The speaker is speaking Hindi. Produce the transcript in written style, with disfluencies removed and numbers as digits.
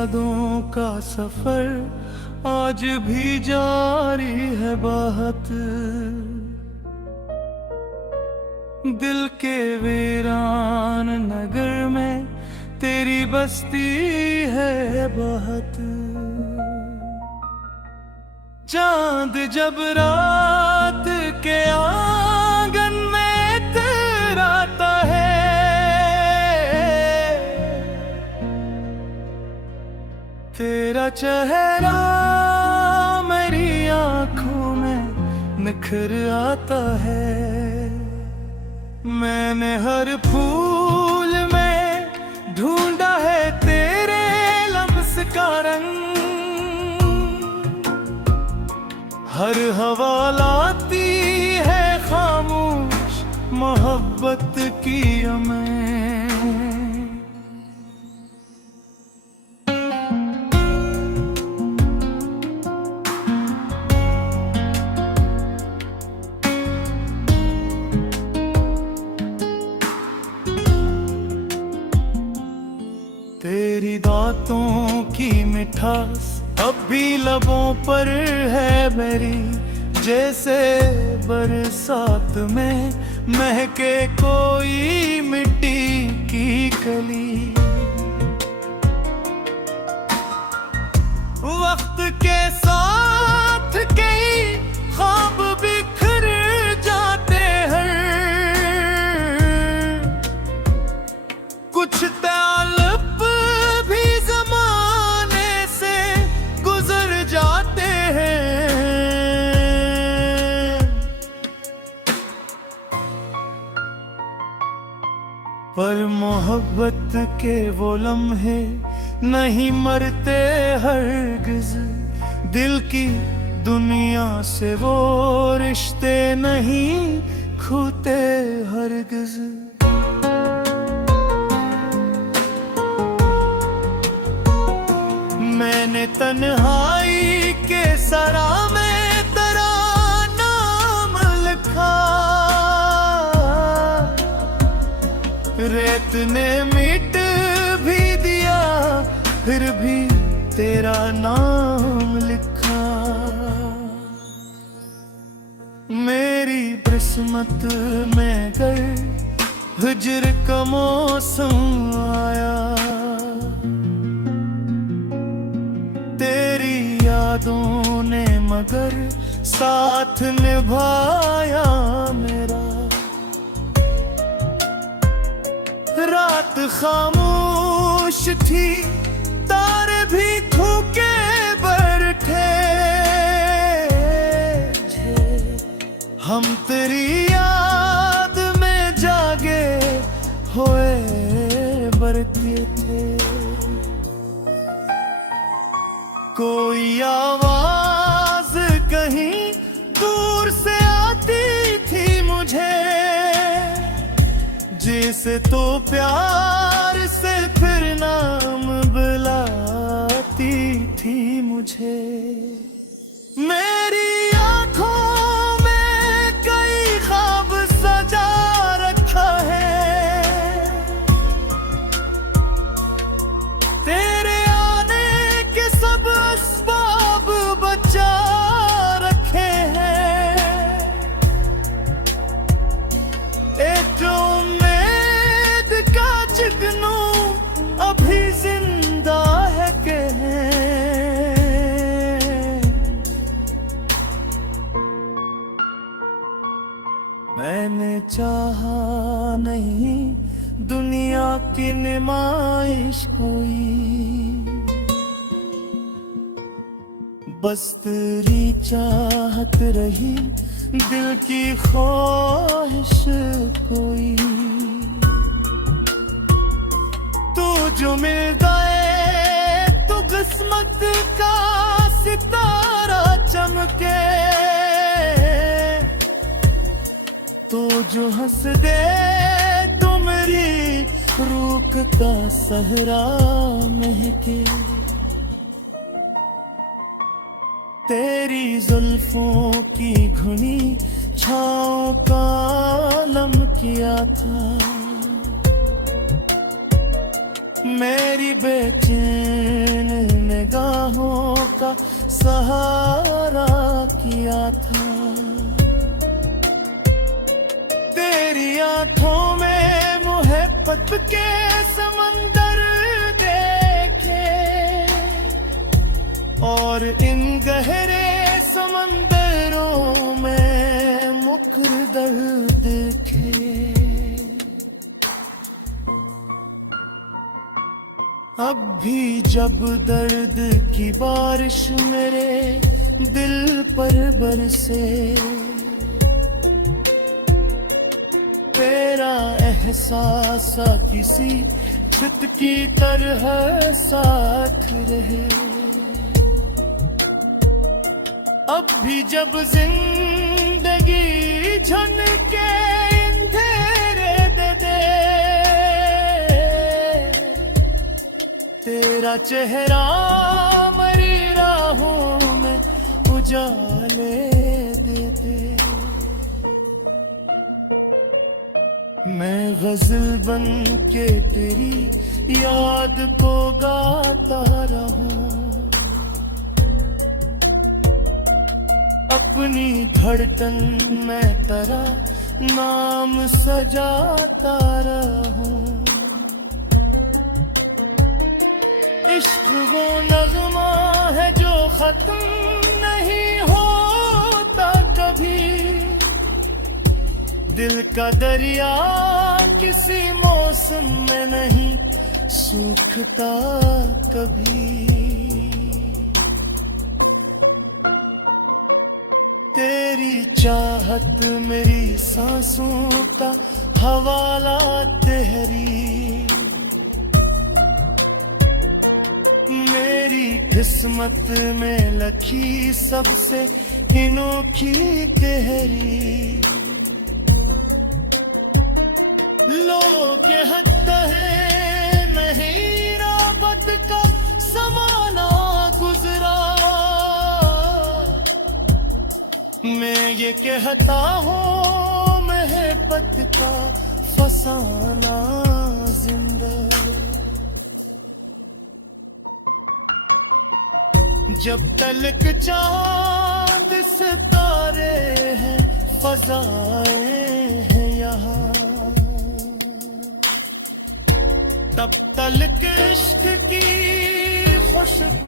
यादों का सफर आज भी जारी है बाहत। दिल के वीरान नगर में तेरी बस्ती है बहुत। चांद जब रात के आंगन में इतराता है, तेरा चेहरा मेरी आंखों में निखर आता है। मैंने हर फूल में ढूंढा है तेरे लम्स का रंग। हर हवा लाती है खामोश मोहब्बत की हमें। तेरी दांतों की मिठास अब भी लबों पर है मेरी, जैसे बरसात में महके कोई मिट्टी की कली। वक्त के साथ कई ख्वाब बिखर जाते हैं, कुछ ताल्लुक भी जमाने से गुजर जाते हैं। पर मोहब्बत के वो लम्हे नहीं मरते हरगिज़। दिल की दुनिया से वो रिश्ते नहीं खूते हरगिज़। मैंने तन्हाई के सरा में तेरा नाम लिखा, रेत ने मिट भी दिया फिर भी तेरा नाम लिखा। मेरी किस्मत में गर हिज्र का मौसम आया, तेरी यादों ने मगर साथ निभाया मेरा। रात खामोश थी, तारे भी थूके बैठे, हम तेरी याद में जागे हुए बरते थे। कोई आवाज कहीं दूर से आती थी मुझे, जिसे तो प्यार से फिर नाम बुलाती थी मुझे। मेरी आंखों में कई ख्वाब सजा रखा है, तेरे आने के सब असबाब बचा रखे हैं। एक उम्मीद का जुगनू अभी जिंदा है कहीं। मैंने चाहा नहीं दुनिया की नुमाइश कोई, बस तेरी चाहत रही दिल की ख्वाहिश कोई। तू जो मिल गए तो किस्मत का सितारा चमके, तो जो हंस दे तो मेरी रूख का सहरा महके। तेरी जुल्फों की घुनी छाँव का आलम किया था, मेरी बेचैन राहों का सहारा किया था। तेरी आंखों में मोहब्बत के समंदर देखे और इन गहरे समंदरों में मुकर दर्द थे। अब भी जब दर्द की बारिश मेरे दिल पर बरसे, तेरा एहसास किसी छत की तरह साथ रहे। अब भी जब जिंदगी झनके अंधेरे दे दे, तेरा चेहरा मरी राहों में उजाले देते। मैं गजल बन के तेरी याद को गाता रहूं, अपनी धड़कन में तेरा नाम सजाता रहूं। इश्क वो नगमा है जो खत्म नहीं होता कभी, दिल का दरिया किसी मौसम में नहीं सूखता कभी। तेरी चाहत मेरी सांसों का हवाला तेरी, मेरी किस्मत में लखी सबसे अनोखी गहरी। लोग कहते हैं नहीं राबत का समाना गुजरा, मैं ये कहता हूँ मोहब्बत का फसाना जिंदा। जब तलक चांद सितारे हैं फजाएं हैं यहाँ, तब तलक इश्क की खुशबू